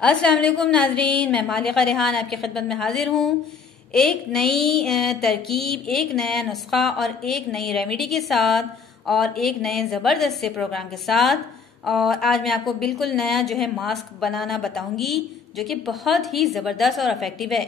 अस्सलाम वालेकुम नाजरीन, मैं मालिका रेहान आपकी खिदमत में हाजिर हूँ एक नई तरकीब, एक नया नुस्खा और एक नई रेमेडी के साथ और एक नए ज़बरदस्त से प्रोग्राम के साथ। और आज मैं आपको बिल्कुल नया जो है मास्क बनाना बताऊंगी जो कि बहुत ही ज़बरदस्त और इफेक्टिव है।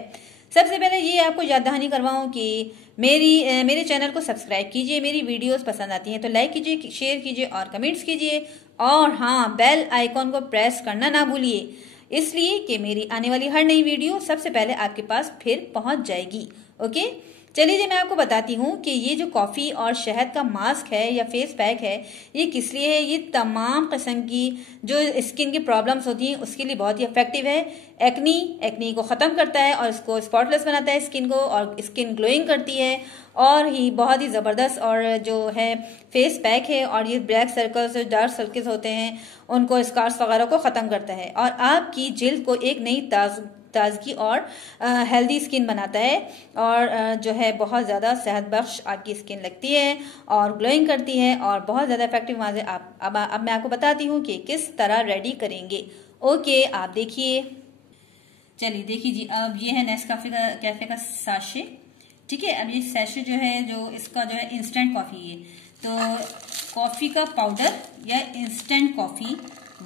सबसे पहले ये आपको याद दहानी करवाऊँ कि मेरे चैनल को सब्सक्राइब कीजिए, मेरी वीडियोस पसंद आती हैं तो लाइक कीजिए, शेयर कीजिए और कमेंट्स कीजिए। और हाँ, बेल आइकॉन को प्रेस करना ना भूलिए, इसलिए कि मेरी आने वाली हर नई वीडियो सबसे पहले आपके पास फिर पहुंच जाएगी। ओके, चलिए जी मैं आपको बताती हूँ कि ये जो कॉफ़ी और शहद का मास्क है या फेस पैक है, ये किस लिए है। ये तमाम किस्म की जो स्किन की प्रॉब्लम्स होती हैं उसके लिए बहुत ही इफेक्टिव है। एक्नी को ख़त्म करता है और इसको स्पॉटलेस बनाता है स्किन को, और स्किन ग्लोइंग करती है। और ही बहुत ही ज़बरदस्त और जो है फेस पैक है, और ये ब्लैक सर्कल्स और डार्क सर्कल्स होते हैं उनको, स्कार्स वगैरह को ख़त्म करता है और आपकी जिल्द को एक नई ताजगी और हेल्दी स्किन बनाता है। और जो है बहुत ज़्यादा सेहत बख्श आपकी स्किन लगती है और ग्लोइंग करती है और बहुत ज़्यादा इफेक्टिव माजे। अब मैं आपको बताती हूँ कि किस तरह रेडी करेंगे। ओके, आप देखिए। चलिए देखिए जी, अब ये है कैफे का साशे। ठीक है, अब ये सैशे जो है, जो इसका जो है इंस्टेंट कॉफ़ी है, तो कॉफ़ी का पाउडर या instant coffee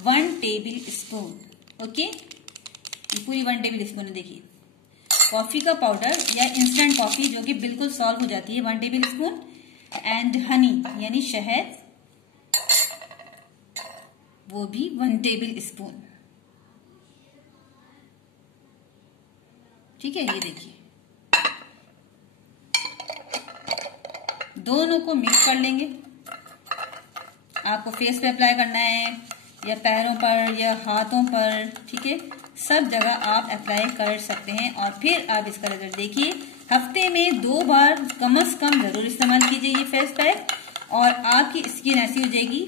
1 table spoon. Okay, ये पूरी 1 टेबल स्पून है। देखिए, कॉफ़ी का पाउडर या इंस्टेंट कॉफ़ी जो कि बिल्कुल सॉल्व हो जाती है 1 टेबल स्पून। एंड हनी यानी शहद, वो भी 1 टेबल स्पून। ठीक है, ये देखिए, दोनों को मिक्स कर लेंगे। आपको फेस पे अप्लाई करना है या पैरों पर या हाथों पर, ठीक है, सब जगह आप अप्लाई कर सकते हैं। और फिर आप इसका रिजल्ट देखिए। हफ्ते में 2 बार कम से कम जरूर इस्तेमाल कीजिए ये फेस पैक, और आपकी स्किन ऐसी हो जाएगी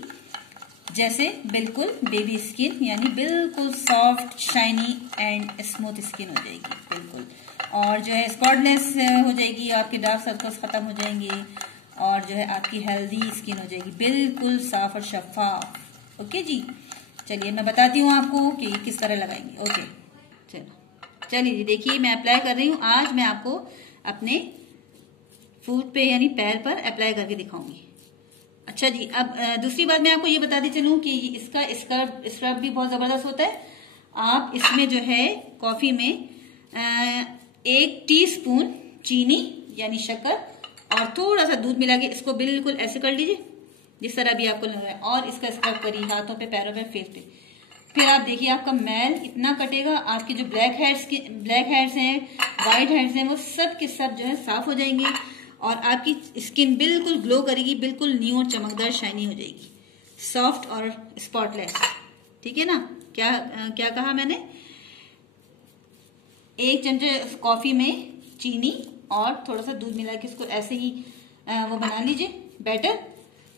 जैसे बिल्कुल बेबी स्किन, यानी बिल्कुल soft, shiny and smooth skin हो जाएगी बिल्कुल। और जो है स्पॉटलेस हो जाएगी, आपके डार्क सर्कल्स खत्म हो जाएंगे और जो है आपकी हेल्दी स्किन हो जाएगी बिल्कुल साफ और शफाफ। ओके जी, चलिए मैं बताती हूँ आपको कि किस तरह लगाएंगे। ओके, चलिए जी, देखिए मैं अप्लाई कर रही हूँ। आज मैं आपको अपने फूट पे यानी पैर पर अप्लाई करके दिखाऊंगी। अच्छा जी, अब दूसरी बात मैं आपको ये बताती चलूँ कि इसका स्क्रब भी बहुत जबरदस्त होता है। आप इसमें जो है कॉफी में 1 टीस्पून चीनी यानी शक्कर और थोड़ा सा दूध मिला के इसको बिल्कुल ऐसे कर लीजिए जिस तरह भी आपको लग रहा है, और इसका स्क्रब करिए हाथों पे, पैरों पे, फेस पे। फिर आप देखिए आपका मैल इतना कटेगा, आपके जो ब्लैक हेड्स हैं, व्हाइट हेड्स हैं, वो सब के सब जो है साफ हो जाएंगे और आपकी स्किन बिल्कुल ग्लो करेगी, बिल्कुल न्यू और चमकदार शाइनी हो जाएगी, सॉफ्ट और स्पॉटलेस। ठीक है ना, क्या कहा मैंने? 1 चम्मच कॉफी में चीनी और थोड़ा सा दूध मिला के इसको ऐसे ही वो बना लीजिए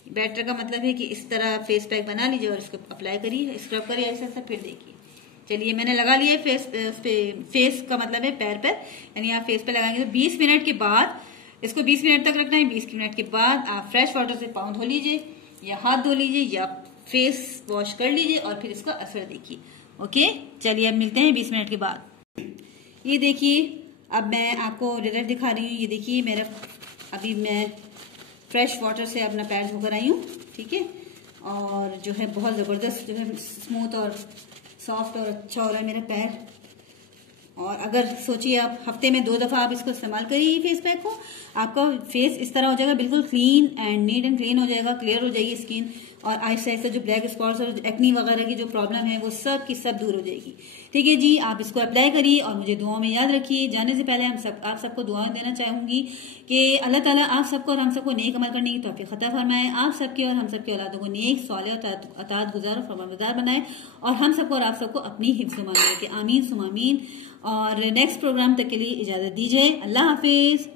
बैटर का मतलब है कि इस तरह फेस पैक बना लीजिए और इसको अप्लाई करिए, स्क्रब करिए ऐसे। फिर देखिए, चलिए मैंने लगा लिया फेस का मतलब है पैर पर, यानी आप फेस पे लगाएंगे तो 20 मिनट के बाद इसको 20 मिनट तक रखना है। 20 मिनट के बाद आप फ्रेश वाटर से पाँव धो लीजिए या हाथ धो लीजिए या फेस वॉश कर लीजिए और फिर इसका असर देखिए। ओके, चलिए अब मिलते हैं 20 मिनट के बाद। ये देखिए, अब मैं आपको रिजल्ट दिखा रही हूँ। ये देखिए मेरा, अभी मैं फ्रेश वाटर से अपना पैर धोकर आई हूँ। ठीक है, और जो है बहुत ज़बरदस्त जो है स्मूथ और सॉफ्ट और अच्छा हो रहा है मेरा पैर। और अगर सोचिए आप हफ्ते में 2 दफ़ा आप इसको इस्तेमाल करिए फेस पैक को, आपका फेस इस तरह हो जाएगा बिल्कुल clean and neat and clean हो जाएगा, क्लियर हो जाएगी स्किन, और आहिस्ता आहिस्ता जो ब्लैक स्पॉट्स और एक्नी वगैरह की जो प्रॉब्लम है वो सब की सब दूर हो जाएगी। ठीक है जी, आप इसको अप्लाई करिए और मुझे दुआ में याद रखिए। जाने से पहले आप सबको दुआ देना चाहूंगी कि अल्लाह ताला आप सबको और हम सबको नेक अमल करने की तौफीक अता फरमाए, आप सबके और हम सबके औलादों को नेक, सालेह और अताअत गुजार और फरमाबरदार बनाए, और हम सबको और आप सबको अपनी हिफ्ज़ मान रखे। आमीन सुम आमीन। और नेक्स्ट प्रोग्राम तक के लिए इजाजत दीजिए। अल्लाह हाफिज।